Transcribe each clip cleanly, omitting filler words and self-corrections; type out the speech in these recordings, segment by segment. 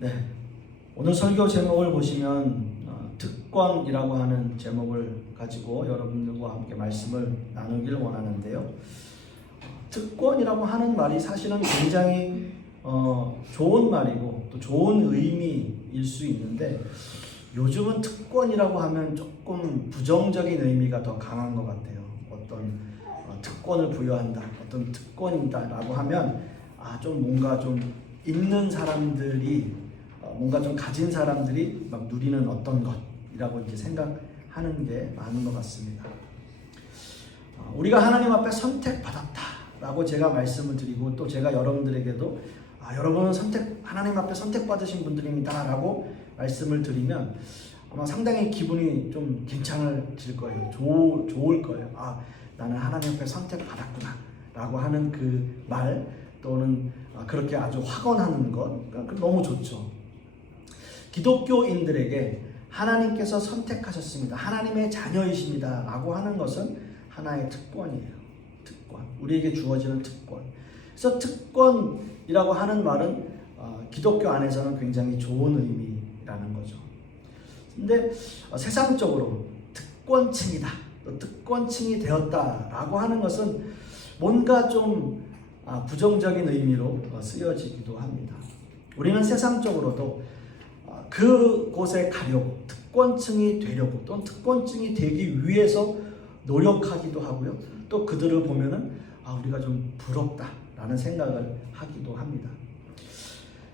네, 오늘 설교 제목을 보시면 특권이라고 하는 제목을 가지고 여러분들과 함께 말씀을 나누기를 원하는데요. 특권이라고 하는 말이 사실은 굉장히 좋은 말이고 또 좋은 의미일 수 있는데, 요즘은 특권이라고 하면 조금 부정적인 의미가 더 강한 것 같아요. 어떤 특권을 부여한다, 어떤 특권이다라고 하면 좀 뭔가 좀 있는 사람들이, 뭔가 좀 가진 사람들이 막 누리는 어떤 것이라고 이제 생각하는 게 많은 것 같습니다. 우리가 하나님 앞에 선택받았다라고 제가 말씀을 드리고, 또 제가 여러분들에게도 여러분은 하나님 앞에 선택받으신 분들입니다라고 말씀을 드리면 아마 상당히 기분이 좀 괜찮아질 거예요. 좋을 거예요. 나는 하나님 앞에 선택받았구나 라고 하는 그 말, 또는 그렇게 아주 확언하는 것, 너무 좋죠. 기독교인들에게 하나님께서 선택하셨습니다, 하나님의 자녀이십니다 라고 하는 것은 하나의 특권이에요. 특권, 우리에게 주어지는 특권. 그래서 특권이라고 하는 말은 기독교 안에서는 굉장히 좋은 의미라는 거죠. 근데 세상적으로 특권층이다, 또 특권층이 되었다라고 하는 것은 뭔가 좀 부정적인 의미로 쓰여지기도 합니다. 우리는 세상적으로도 그곳에 가려고, 특권층이 되려고, 또는 특권층이 되기 위해서 노력하기도 하고요. 또 그들을 보면은 우리가 좀 부럽다라는 생각을 하기도 합니다.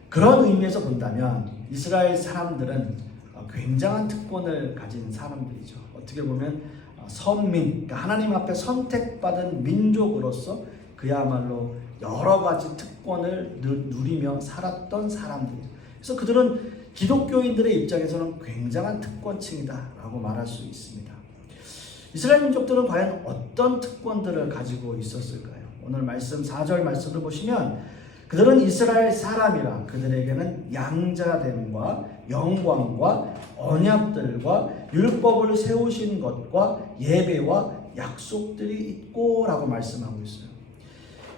그런 의미에서 본다면 이스라엘 사람들은 굉장한 특권을 가진 사람들이죠. 어떻게 보면 선민, 그러니까 하나님 앞에 선택받은 민족으로서 그야말로 여러 가지 특권을 누리며 살았던 사람들이에요. 그래서 그들은 기독교인들의 입장에서는 굉장한 특권층이다라고 말할 수 있습니다. 이스라엘 민족들은 과연 어떤 특권들을 가지고 있었을까요? 오늘 말씀 4절 말씀을 보시면, 그들은 이스라엘 사람이라 그들에게는 양자됨과 영광과 언약들과 율법을 세우신 것과 예배와 약속들이 있고 라고 말씀하고 있어요.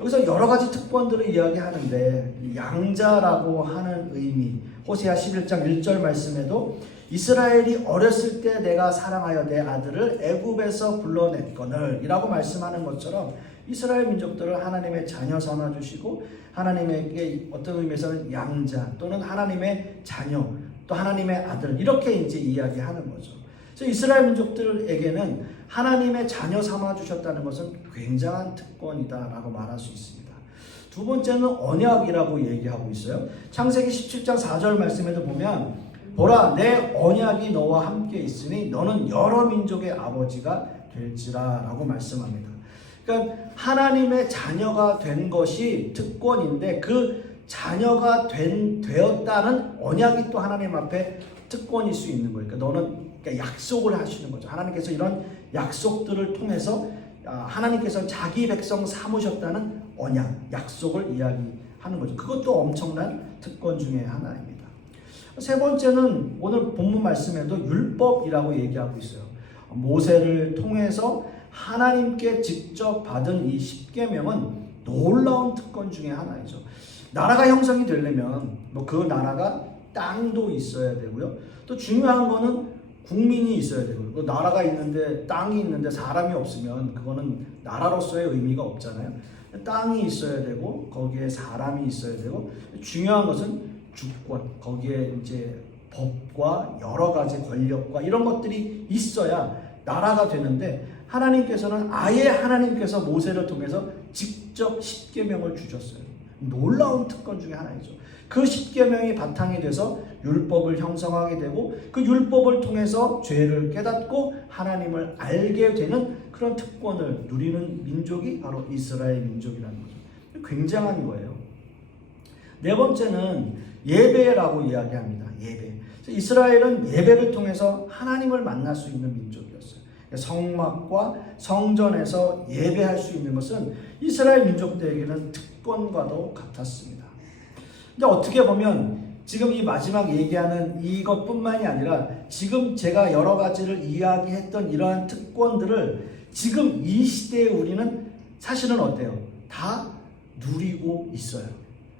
여기서 여러 가지 특권들을 이야기하는데, 양자라고 하는 의미, 호세아 11장 1절 말씀에도 이스라엘이 어렸을 때 내가 사랑하여 내 아들을 애굽에서 불러냈거늘 이라고 말씀하는 것처럼, 이스라엘 민족들을 하나님의 자녀 삼아주시고 하나님에게 어떤 의미에서는 양자, 또는 하나님의 자녀, 또 하나님의 아들, 이렇게 이제 이야기하는 거죠. 그래서 이스라엘 민족들에게는 하나님의 자녀 삼아주셨다는 것은 굉장한 특권이다라고 말할 수 있습니다. 두 번째는 언약이라고 얘기하고 있어요. 창세기 17장 4절 말씀에도 보면, 보라, 내 언약이 너와 함께 있으니 너는 여러 민족의 아버지가 될지라 라고 말씀합니다. 그러니까 하나님의 자녀가 된 것이 특권인데, 그 자녀가 되었다는 언약이 또 하나님 앞에 특권일 수 있는 거예요. 그러니까 약속을 하시는 거죠. 하나님께서 이런 약속들을 통해서 하나님께서 자기 백성 삼으셨다는 언약, 약속을 이야기하는 거죠. 그것도 엄청난 특권 중에 하나입니다. 세 번째는 오늘 본문 말씀에도 율법이라고 얘기하고 있어요. 모세를 통해서 하나님께 직접 받은 이 10계명은 놀라운 특권 중에 하나이죠. 나라가 형성이 되려면 그 나라가 땅도 있어야 되고요. 또 중요한 거는 국민이 있어야 되고, 또 나라가 있는데 땅이 있는데 사람이 없으면 그거는 나라로서의 의미가 없잖아요. 땅이 있어야 되고 거기에 사람이 있어야 되고, 중요한 것은 주권, 거기에 이제 법과 여러 가지 권력과 이런 것들이 있어야 나라가 되는데, 하나님께서는 하나님께서 모세를 통해서 직접 10계명을 주셨어요. 놀라운 특권 중에 하나이죠. 그 10계명이 바탕이 돼서 율법을 형성하게 되고, 그 율법을 통해서 죄를 깨닫고 하나님을 알게 되는 그런 특권을 누리는 민족이 바로 이스라엘 민족이라는 거죠. 굉장한 거예요. 네 번째는 예배라고 이야기합니다. 예배. 이스라엘은 예배를 통해서 하나님을 만날 수 있는 민족이었어요. 성막과 성전에서 예배할 수 있는 것은 이스라엘 민족들에게는 특권과도 같았습니다. 근데 어떻게 보면 지금 이 마지막 얘기하는 이것뿐만이 아니라, 지금 제가 여러 가지를 이야기했던 이러한 특권들을 지금 이 시대에 우리는 사실은 어때요? 다 누리고 있어요.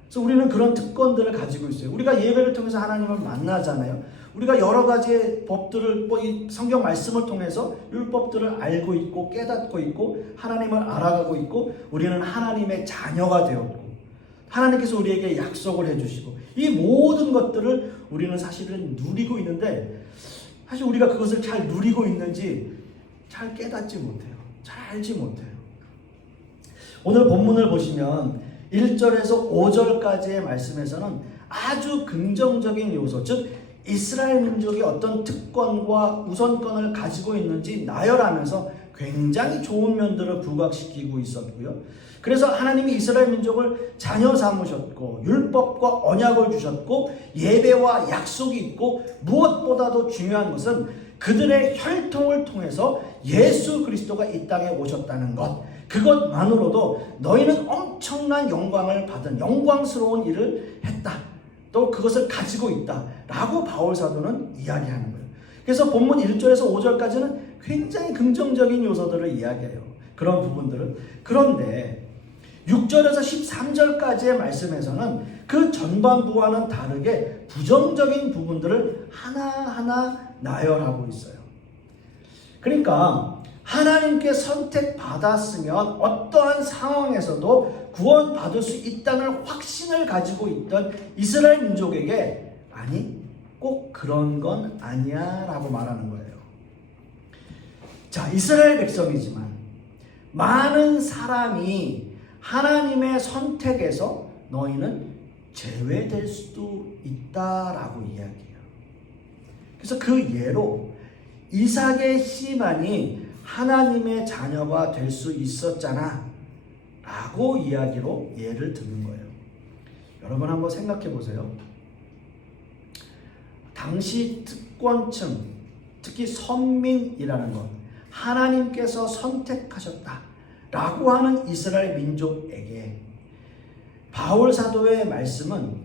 그래서 우리는 그런 특권들을 가지고 있어요. 우리가 예배를 통해서 하나님을 만나잖아요. 우리가 여러 가지의 법들을 이 성경 말씀을 통해서 율법들을 알고 있고 깨닫고 있고 하나님을 알아가고 있고 우리는 하나님의 자녀가 되었고 하나님께서 우리에게 약속을 해주시고 이 모든 것들을 우리는 사실은 누리고 있는데 사실 우리가 그것을 잘 누리고 있는지 잘 깨닫지 못해요. 잘 알지 못해요. 오늘 본문을 보시면 1절에서 5절까지의 말씀에서는 아주 긍정적인 요소, 즉 이스라엘 민족이 어떤 특권과 우선권을 가지고 있는지 나열하면서 굉장히 좋은 면들을 부각시키고 있었고요. 그래서 하나님이 이스라엘 민족을 자녀 삼으셨고 율법과 언약을 주셨고 예배와 약속이 있고 무엇보다도 중요한 것은 그들의 혈통을 통해서 예수 그리스도가 이 땅에 오셨다는 것, 그것만으로도 너희는 엄청난 영광을 받은 영광스러운 일을 했다. 또 그것을 가지고 있다 라고 바울 사도는 이야기하는 거예요. 그래서 본문 1절에서 5절까지는 굉장히 긍정적인 요소들을 이야기해요. 그런 부분들은. 그런데 6절에서 13절까지의 말씀에서는 그 전반부와는 다르게 부정적인 부분들을 하나하나 나열하고 있어요. 그러니까 하나님께 선택받았으면 어떠한 상황에서도 구원받을 수 있다는 확신을 가지고 있던 이스라엘 민족에게 아니 꼭 그런 건 아니야 라고 말하는 거예요. 자, 이스라엘 백성이지만 많은 사람이 하나님의 선택에서 너희는 제외될 수도 있다라고 이야기해요. 그래서 그 예로 이삭의 씨만이 하나님의 자녀가 될 수 있었잖아 라고 이야기로 예를 드는 거예요. 여러분 한번 생각해 보세요. 당시 특권층, 특히 선민이라는 것, 하나님께서 선택하셨다 라고 하는 이스라엘 민족에게 바울 사도의 말씀은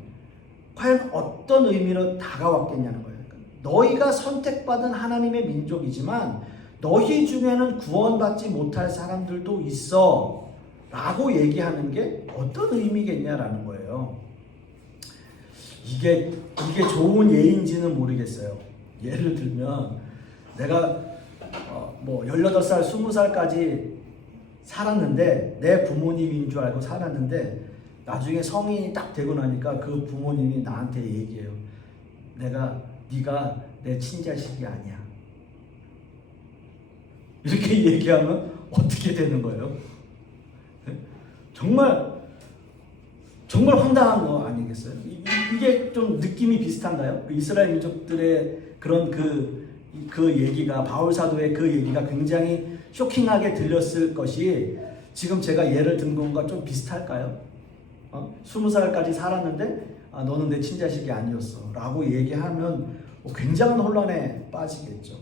과연 어떤 의미로 다가왔겠냐는 거예요. 너희가 선택받은 하나님의 민족이지만 너희 중에는 구원받지 못할 사람들도 있어 라고 얘기하는 게 어떤 의미겠냐라는 거예요. 이게 좋은 예인지는 모르겠어요. 예를 들면 내가 18살, 20살까지 살았는데 내 부모님인 줄 알고 살았는데 나중에 성인이 딱 되고 나니까 그 부모님이 나한테 얘기해요. 네가 내 친자식이 아니야. 이렇게 얘기하면 어떻게 되는 거예요? 정말 황당한 거 아니겠어요? 이게 좀 느낌이 비슷한가요? 이스라엘 민족들의 그런 그 얘기가 바울 사도의 그 얘기가 굉장히 쇼킹하게 들렸을 것이 지금 제가 예를 든 것과 좀 비슷할까요? 20살까지 살았는데 너는 내 친자식이 아니었어 라고 얘기하면 굉장한 혼란에 빠지겠죠.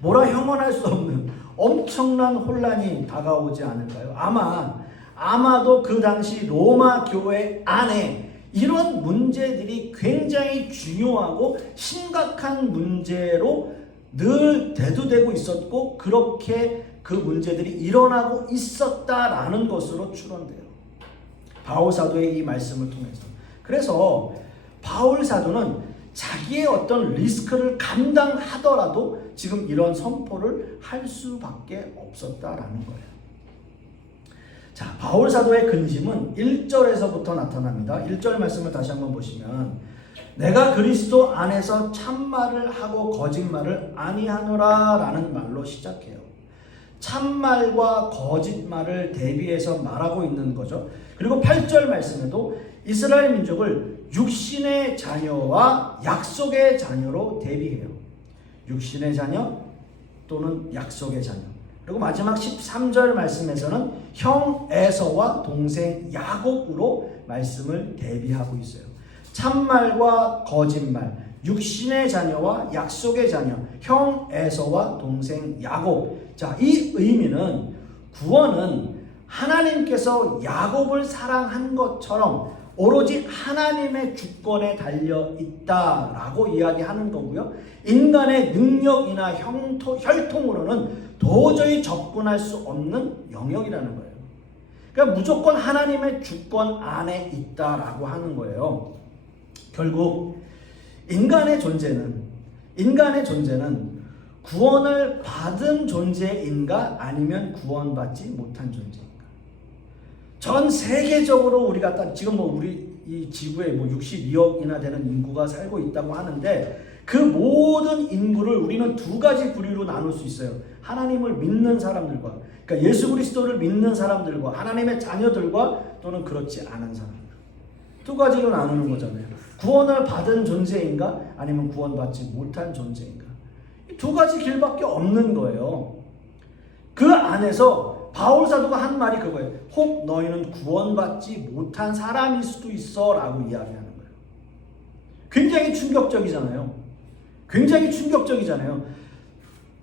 뭐라 형언할 수 없는 엄청난 혼란이 다가오지 않을까요? 아마도 그 당시 로마 교회 안에 이런 문제들이 굉장히 중요하고 심각한 문제로 늘 대두되고 있었고 그렇게 그 문제들이 일어나고 있었다라는 것으로 추론돼요. 바울 사도의 이 말씀을 통해서. 그래서 바울 사도는 자기의 어떤 리스크를 감당하더라도 지금 이런 선포를 할 수밖에 없었다라는 거예요. 자, 바울 사도의 근심은 1절에서부터 나타납니다. 1절 말씀을 다시 한번 보시면 내가 그리스도 안에서 참말을 하고 거짓말을 아니하노라 라는 말로 시작해요. 참말과 거짓말을 대비해서 말하고 있는 거죠. 그리고 8절 말씀에도 이스라엘 민족을 육신의 자녀와 약속의 자녀로 대비해요. 육신의 자녀 또는 약속의 자녀. 그리고 마지막 13절 말씀에서는 형 에서와 동생 야곱으로 말씀을 대비하고 있어요. 참말과 거짓말, 육신의 자녀와 약속의 자녀, 형 에서와 동생 야곱. 자, 이 의미는 구원은 하나님께서 야곱을 사랑한 것처럼 오로지 하나님의 주권에 달려 있다라고 이야기하는 거고요. 인간의 능력이나 혈통으로는 도저히 접근할 수 없는 영역이라는 거예요. 그러니까 무조건 하나님의 주권 안에 있다라고 하는 거예요. 결국 인간의 존재는 구원을 받은 존재인가 아니면 구원받지 못한 존재인가. 전 세계적으로 우리가 지금 우리 이 지구에 62억이나 되는 인구가 살고 있다고 하는데 그 모든 인구를 우리는 두 가지 부류로 나눌 수 있어요. 하나님을 믿는 사람들과, 그러니까 예수 그리스도를 믿는 사람들과, 하나님의 자녀들과, 또는 그렇지 않은 사람들. 두 가지로 나누는 거잖아요. 구원을 받은 존재인가 아니면 구원받지 못한 존재인가. 이 두 가지 길밖에 없는 거예요. 그 안에서 바울 사도가 한 말이 그거예요. 혹 너희는 구원받지 못한 사람일 수도 있어 라고 이야기하는 거예요. 굉장히 충격적이잖아요.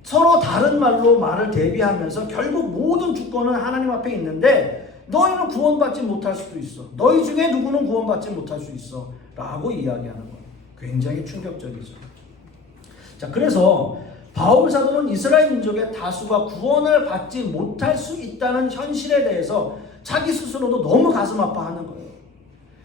서로 다른 말로 말을 대비하면서 결국 모든 주권은 하나님 앞에 있는데 너희는 구원받지 못할 수도 있어. 너희 중에 누구는 구원받지 못할 수 있어 라고 이야기하는 거예요. 굉장히 충격적이죠. 자, 그래서 바울 사도는 이스라엘 민족의 다수가 구원을 받지 못할 수 있다는 현실에 대해서 자기 스스로도 너무 가슴 아파하는 거예요.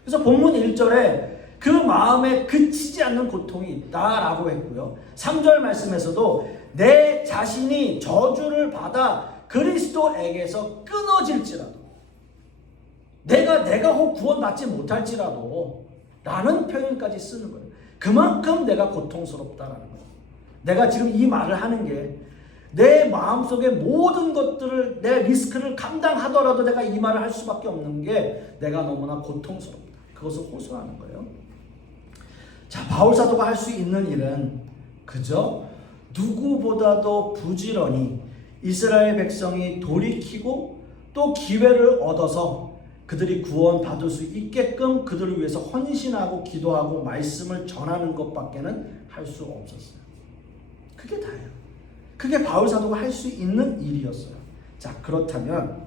그래서 본문 1절에 그 마음에 그치지 않는 고통이 있다라고 했고요. 3절 말씀에서도 내 자신이 저주를 받아 그리스도에게서 끊어질지라도 내가 혹 구원받지 못할지라도 라는 표현까지 쓰는 거예요. 그만큼 내가 고통스럽다라는 거예요. 내가 지금 이 말을 하는 게 내 마음속에 모든 것들을 내 리스크를 감당하더라도 내가 이 말을 할 수밖에 없는 게 내가 너무나 고통스럽다. 그것을 호소하는 거예요. 자, 바울 사도가 할 수 있는 일은 그저 누구보다도 부지런히 이스라엘 백성이 돌이키고 또 기회를 얻어서 그들이 구원받을 수 있게끔 그들을 위해서 헌신하고 기도하고 말씀을 전하는 것밖에는 할 수 없었어요. 그게 다예요. 그게 바울 사도가 할 수 있는 일이었어요. 자, 그렇다면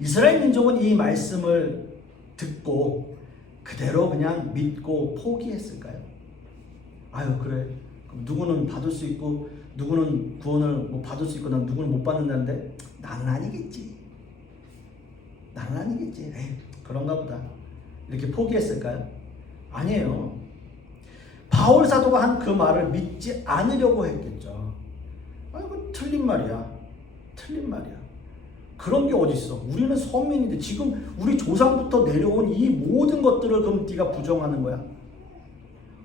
이스라엘 민족은 이 말씀을 듣고 그대로 그냥 믿고 포기했을까요? 아유, 그래. 누구는 받을 수 있고 누구는 구원을 받을 수 있고 난 누구는 못 받는다는데 나는 아니겠지. 에이, 그런가 보다. 이렇게 포기했을까요? 아니에요. 바울 사도가 한 그 말을 믿지 않으려고 했겠죠. 아이고, 틀린 말이야. 그런 게 어딨어. 우리는 선민인데 지금 우리 조상부터 내려온 이 모든 것들을 그럼 네가 부정하는 거야?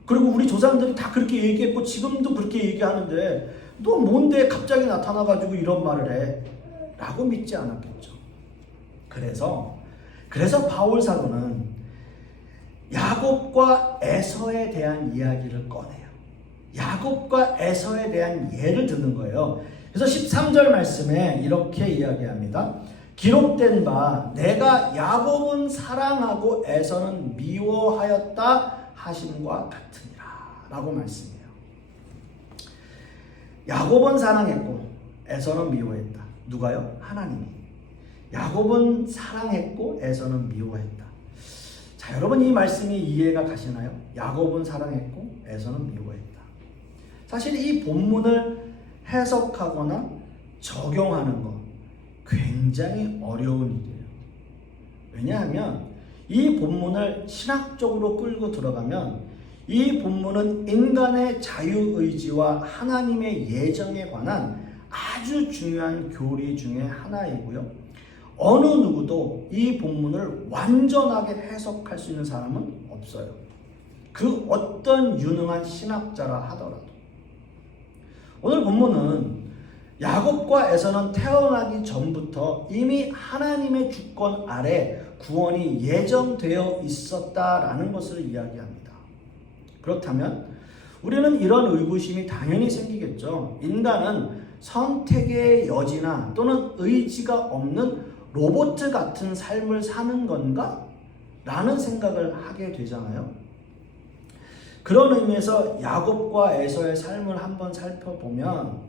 그리고 우리 조상들이 다 그렇게 얘기했고 지금도 그렇게 얘기하는데 너 뭔데 갑자기 나타나가지고 이런 말을 해? 라고 믿지 않았겠죠. 그래서 바울 사도는 야곱과 에서에 대한 이야기를 꺼내요. 야곱과 에서에 대한 예를 드는 거예요. 그래서 13절 말씀에 이렇게 이야기합니다. 기록된 바 내가 야곱은 사랑하고 에서는 미워하였다 하심과 같으니라 라고 말씀해요. 야곱은 사랑했고 에서는 미워했다. 누가요? 하나님이. 야곱은 사랑했고 에서는 미워했다. 자, 여러분 이 말씀이 이해가 가시나요? 야곱은 사랑했고 에서는 미워했다. 사실 이 본문을 해석하거나 적용하는 거 굉장히 어려운 일이에요. 왜냐하면 이 본문을 신학적으로 끌고 들어가면 이 본문은 인간의 자유의지와 하나님의 예정에 관한 아주 중요한 교리 중에 하나이고요. 어느 누구도 이 본문을 완전하게 해석할 수 있는 사람은 없어요. 그 어떤 유능한 신학자라 하더라도. 오늘 본문은 야곱과 에서는 태어나기 전부터 이미 하나님의 주권 아래 구원이 예정되어 있었다라는 것을 이야기합니다. 그렇다면 우리는 이런 의구심이 당연히 생기겠죠. 인간은 선택의 여지나 또는 의지가 없는 로봇 같은 삶을 사는 건가? 라는 생각을 하게 되잖아요. 그런 의미에서 야곱과 에서의 삶을 한번 살펴보면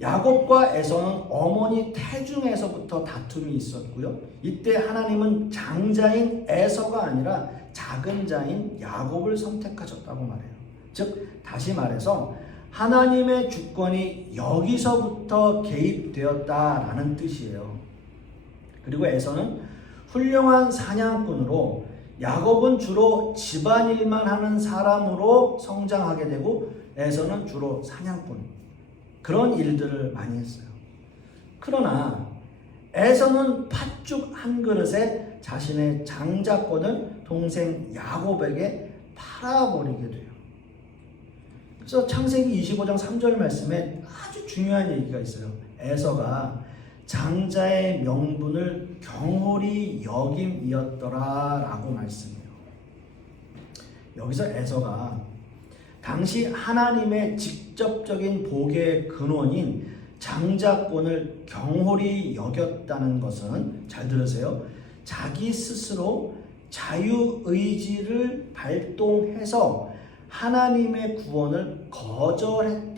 야곱과 에서는 어머니 태중에서부터 다툼이 있었고요. 이때 하나님은 장자인 에서가 아니라 작은 자인 야곱을 선택하셨다고 말해요. 즉 다시 말해서 하나님의 주권이 여기서부터 개입되었다라는 뜻이에요. 그리고 에서는 훌륭한 사냥꾼으로, 야곱은 주로 집안일만 하는 사람으로 성장하게 되고, 에서는 주로 사냥꾼, 그런 일들을 많이 했어요. 그러나 에서는 팥죽 한 그릇에 자신의 장자권을 동생 야곱에게 팔아버리게 돼요. 그래서 창세기 25장 3절 말씀에 아주 중요한 얘기가 있어요. 에서가 장자의 명분을 경홀히 여김이었더라 라고 말씀해요. 여기서 에서가 당시 하나님의 직접적인 복의 근원인 장자권을 경홀히 여겼다는 것은, 잘 들으세요, 자기 스스로 자유의지를 발동해서 하나님의 구원을 거절했다라는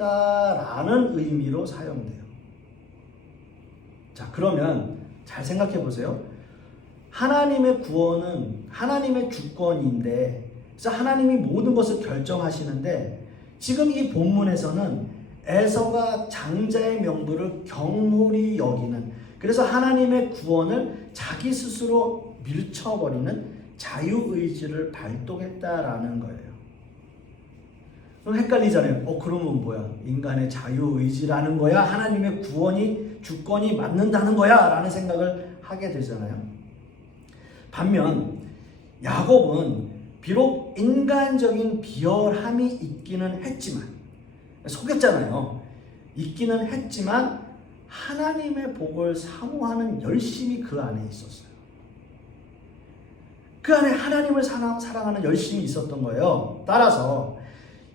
의미로 사용돼요. 자, 그러면 잘 생각해 보세요. 하나님의 구원은 하나님의 주권인데, 그래서 하나님이 모든 것을 결정하시는데, 지금 이 본문에서는 에서가 장자의 명분을 경홀히 여기는, 그래서 하나님의 구원을 자기 스스로 밀쳐버리는 자유의지를 발동했다라는 거예요. 그럼 헷갈리잖아요. 그러면 뭐야? 인간의 자유의지라는 거야? 하나님의 구원이, 주권이 맞는다는 거야? 라는 생각을 하게 되잖아요. 반면 야곱은 비록 인간적인 비열함이 있기는 했지만, 속였잖아요. 있기는 했지만 하나님의 복을 사모하는 열심이 그 안에 있었어요. 그 안에 하나님을 사랑하는 열심이 있었던 거예요. 따라서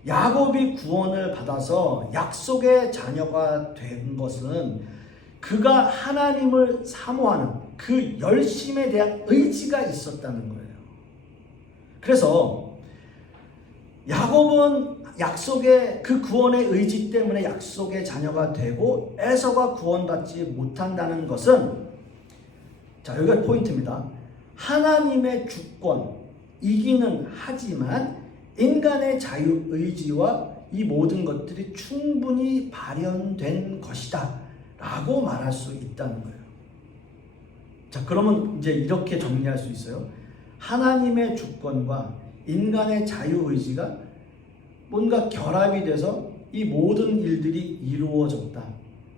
야곱이 구원을 받아서 약속의 자녀가 된 것은 그가 하나님을 사모하는 그 열심에 대한 의지가 있었다는 거예요. 그래서 야곱은 약속의 그 구원의 의지 때문에 약속의 자녀가 되고, 에서가 구원받지 못한다는 것은, 자, 여기가 포인트입니다. 하나님의 주권이기는 하지만 인간의 자유의지와 이 모든 것들이 충분히 발현된 것이다 라고 말할 수 있다는 거예요. 자, 그러면 이제 이렇게 정리할 수 있어요. 하나님의 주권과 인간의 자유의지가 뭔가 결합이 돼서 이 모든 일들이 이루어졌다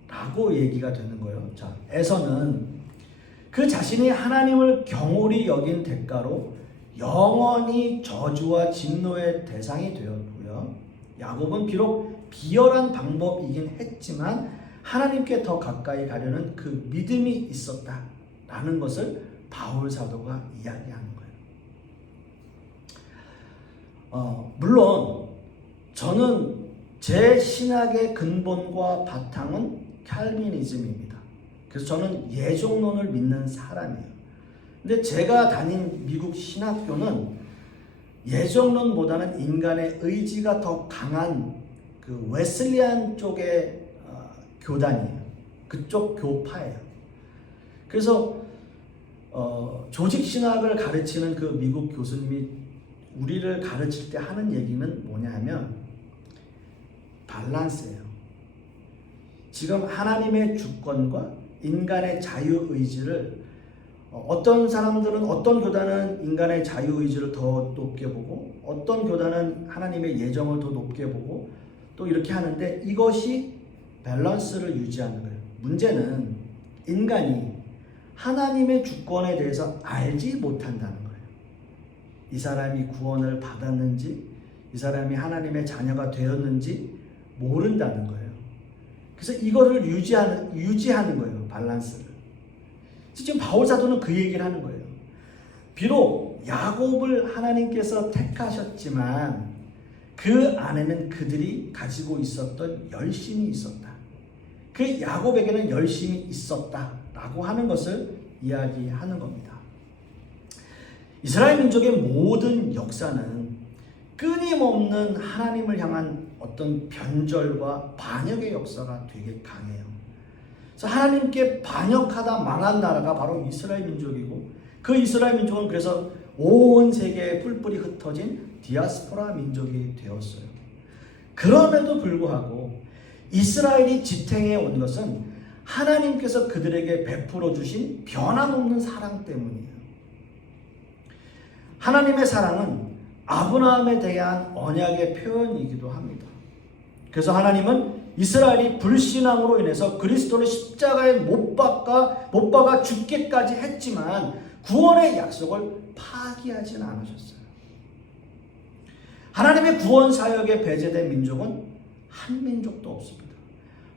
라고 얘기가 되는 거예요. 자, 에서는 그 자신이 하나님을 경홀히 여긴 대가로 영원히 저주와 진노의 대상이 되었고요. 야곱은 비록 비열한 방법이긴 했지만 하나님께 더 가까이 가려는 그 믿음이 있었다라는 것을 바울 사도가 이야기하는 거예요. 물론 저는 제 신학의 근본과 바탕은 칼빈이즘입니다. 그래서 저는 예종론을 믿는 사람이에요. 근데 제가 다닌 미국 신학교는 예종론보다는 인간의 의지가 더 강한 그 웨슬리안 쪽의 교단이에요. 그쪽 교파예요. 그래서 조직신학을 가르치는 그 미국 교수님이 우리를 가르칠 때 하는 얘기는 뭐냐 하면 밸런스예요. 지금 하나님의 주권과 인간의 자유의지를, 어떤 사람들은, 어떤 교단은 인간의 자유의지를 더 높게 보고, 어떤 교단은 하나님의 예정을 더 높게 보고, 또 이렇게 하는데 이것이 밸런스를 유지하는 거예요. 문제는 인간이 하나님의 주권에 대해서 알지 못한다는 거예요. 이 사람이 구원을 받았는지, 이 사람이 하나님의 자녀가 되었는지 모른다는 거예요. 그래서 이거를 유지하는 거예요. 밸런스를. 지금 바울 사도는 그 얘기를 하는 거예요. 비록 야곱을 하나님께서 택하셨지만 그 안에는 그들이 가지고 있었던 열심이 있었다. 그 야곱에게는 열심이 있었다라고 하는 것을 이야기하는 겁니다. 이스라엘 민족의 모든 역사는 끊임없는 하나님을 향한 어떤 변절과 반역의 역사가 되게 강해요. 그래서 하나님께 반역하다 망한 나라가 바로 이스라엘 민족이고, 그 이스라엘 민족은 그래서 온 세계에 뿔뿔이 흩어진 디아스포라 민족이 되었어요. 그럼에도 불구하고 이스라엘이 지탱해 온 것은 하나님께서 그들에게 베풀어 주신 변함없는 사랑 때문이에요. 하나님의 사랑은 아브라함에 대한 언약의 표현이기도 합니다. 그래서 하나님은 이스라엘이 불신앙으로 인해서 그리스도를 십자가에 못 박아 죽기까지 했지만 구원의 약속을 파기하진 않으셨어요. 하나님의 구원 사역에 배제된 민족은 한 민족도 없습니다.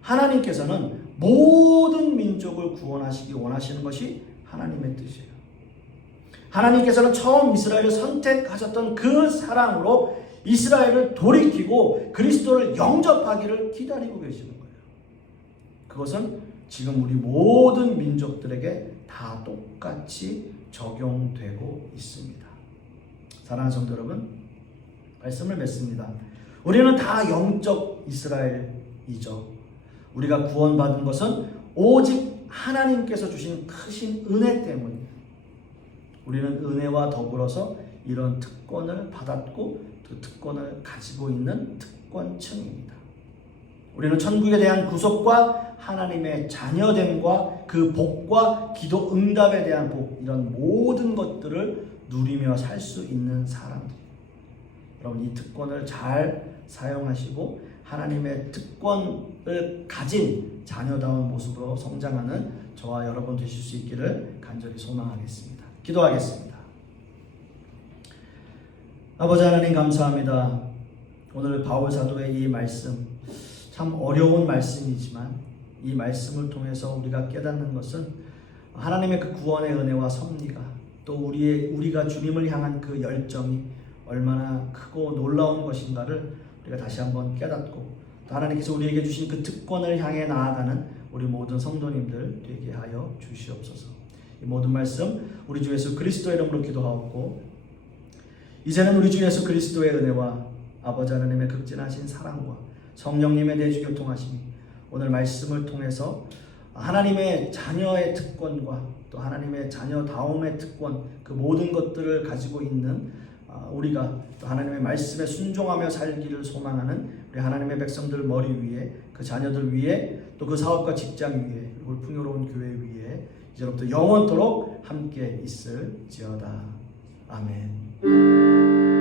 하나님께서는 모든 민족을 구원하시기 원하시는 것이 하나님의 뜻이에요. 하나님께서는 처음 이스라엘을 선택하셨던 그 사랑으로 이스라엘을 돌이키고 그리스도를 영접하기를 기다리고 계시는 거예요. 그것은 지금 우리 모든 민족들에게 다 똑같이 적용되고 있습니다. 사랑하는 성도 여러분, 말씀을 맺습니다. 우리는 다 영적 이스라엘이죠. 우리가 구원받은 것은 오직 하나님께서 주신 크신 은혜 때문이에요. 우리는 은혜와 더불어서 이런 특권을 받았고 그 특권을 가지고 있는 특권층입니다. 우리는 천국에 대한 구속과 하나님의 자녀됨과 그 복과 기도 응답에 대한 복, 이런 모든 것들을 누리며 살 수 있는 사람들이에요. 여러분, 이 특권을 잘 사용하시고 하나님의 특권을 가진 자녀다운 모습으로 성장하는 저와 여러분 되실 수 있기를 간절히 소망하겠습니다. 기도하겠습니다. 아버지 하나님, 감사합니다. 오늘 바울 사도의 이 말씀, 참 어려운 말씀이지만 이 말씀을 통해서 우리가 깨닫는 것은 하나님의 그 구원의 은혜와 섭리가, 또 우리가 주님을 향한 그 열정이 얼마나 크고 놀라운 것인가를 우리가 다시 한번 깨닫고, 또 하나님께서 우리에게 주신 그 특권을 향해 나아가는 우리 모든 성도님들 되게 하여 주시옵소서. 이 모든 말씀 우리 주 예수 그리스도의 이름으로 기도하옵고, 이제는 우리 주 예수 그리스도의 은혜와 아버지 하나님의 극진하신 사랑과 성령님의 내주 교통하심이 오늘 말씀을 통해서 하나님의 자녀의 특권과 또 하나님의 자녀다움의 특권, 그 모든 것들을 가지고 있는 우리가 또 하나님의 말씀에 순종하며 살기를 소망하는 우리 하나님의 백성들 머리 위에, 그 자녀들 위에, 또 그 사업과 직장 위에, 그리고 풍요로운 교회 위에 이제부터 영원토록 함께 있을지어다. 아멘.